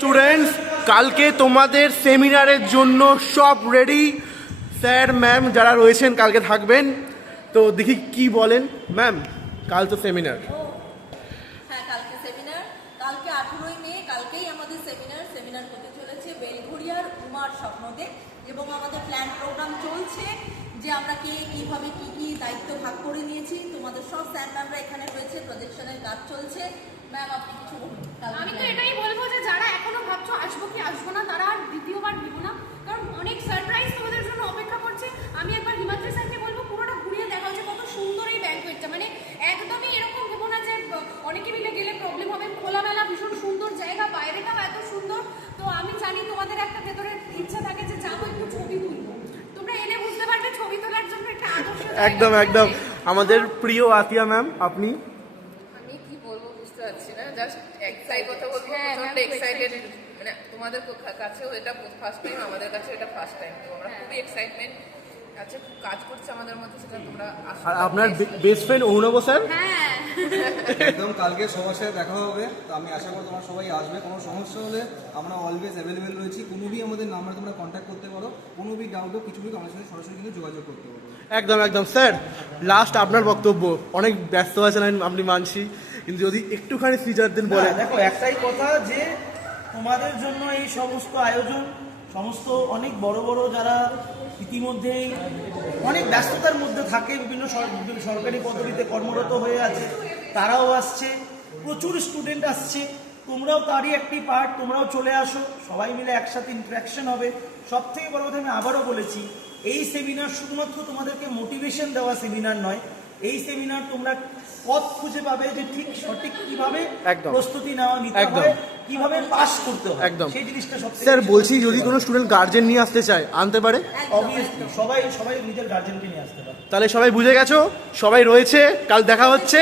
Students, কালকে তোমাদের সেমিনারের জন্য সব রেডি। স্যার ম্যাম যারা রয়েছেন কালকে থাকবেন, তো দেখি কি বলেন। ম্যাম, কাল তো সেমিনার। হ্যাঁ, কালকে সেমিনার, কালকে 18ই মে, কালকেই আমাদের সেমিনার হতে চলেছে বেলঘড়িয়ার উমার স্বপ্নতে। এবং আমাদের প্ল্যান প্রোগ্রাম চলছে যে আমরা কিভাবে কি দায়িত্ব ভাগ করে নিয়েছি। তোমাদের সব স্যার ম্যামরা এখানে রয়েছে, প্রজেকশনের কাজ চলছে। ম্যাম, আপনি কিছু বলুন। আমি তো এটাই বলবো যে যারা এখনো ভাবছো আসবো কি আসবো না, তারা আর দ্বিতীয়বার দিব না, কারণ অনেক সারপ্রাইজ তোমাদের জন্য অপেক্ষা করছে। আমি একবার হিমাদ্রি স্যারকে বলবো পুরোটা ঘুরিয়ে দেখা হচ্ছে কত সুন্দর এই ব্যাংকুয়েটটা, মানে একদমই এরকম ভেবো না যে অনেকে মিলে গেলে প্রবলেম হবে। খোলামেলা ভীষণ সুন্দর জায়গা, বাইরেটাও এত সুন্দর। তো আমি জানি তোমাদের একটা ভেতরের ইচ্ছা থাকে যে যাবো একটু ছবি তুলবো, তোমরা এলে বুঝতে পারবে ছবি তোলার জন্য একটা আদর্শ জায়গা। একদম একদম। আমাদের প্রিয় আতিয়া ম্যাম, আপনি? আমি কি বলবো বুঝতে পারছি না, জাস্ট এক্সাইট কথা বলবো, প্রচন্ড এক্সাইটেড। মানে তোমাদের কাছেও এটা ফার্স্ট টাইম, আমাদের কাছে এটা ফার্স্ট টাইম, তো আমরা খুবই এক্সাইটমেন্ট আছে, খুব কাজ করছে আমাদের মধ্যে, সেটা তোমরা আর আপনার বেস্ট ফ্রেন্ড অভিনব স্যার? হ্যাঁ, একদম কালকে সবার সাথে দেখা হবে। তো আমি আশা করি তোমরা সবাই আসবে। কোনো সমস্যা হলে আমরা অলওয়েজ অ্যাভেলেবেল রয়েছি। আমাদের নাম্বারে তোমরা কন্ট্যাক্ট করতে পারো। কোনো ডাউট হোক কিছু হোক আমাদের সাথে সরাসরি কিন্তু যোগাযোগ করতে পারো। একদম একদম। স্যার, লাস্ট আপনার বক্তব্য। অনেক ব্যস্ত আছেন আপনি, মানছি, কিন্তু যদি একটুখানি ফিচার দিন বলেন। দেখো, একটাই কথা যে তোমাদের জন্য এই সমস্ত আয়োজন, সমস্ত অনেক বড় বড় যারা ইতিমধ্যেই অনেক ব্যস্ততার মধ্যে থাকে, বিভিন্ন সরকারি পদবিতে কর্মরত হয়ে আছে, তারাও আসছে, প্রচুর স্টুডেন্ট আসছে, তোমরাও তারই একটি পার্ট। তোমরাও চলে আসো, সবাই মিলে একসাথে ইন্টারাকশন হবে। সব থেকে বড় কথা, আমি আবারও বলেছি, এই সেমিনার শুধুমাত্র তোমাদেরকে মোটিভেশন দেওয়া সেমিনার নয়। এই সেমিনার তোমরা পথ খুঁজে পাবে যে ঠিক সঠিক কিভাবে প্রস্তুতি নেওয়া নিতে হয়, কিভাবে পাস করতে হয়, একদম। সেই জিনিসটা সবথেকে স্যার বলছি, যদি কোনো স্টুডেন্ট গার্জেন নিয়ে আসতে চায়, আনতে পারে? অবভিয়াসলি সবাই নিজের গার্জেনকে নিয়ে আসতে পারে। তাহলে সবাই বুঝে গেছো, সবাই রয়েছে, কাল দেখা হচ্ছে।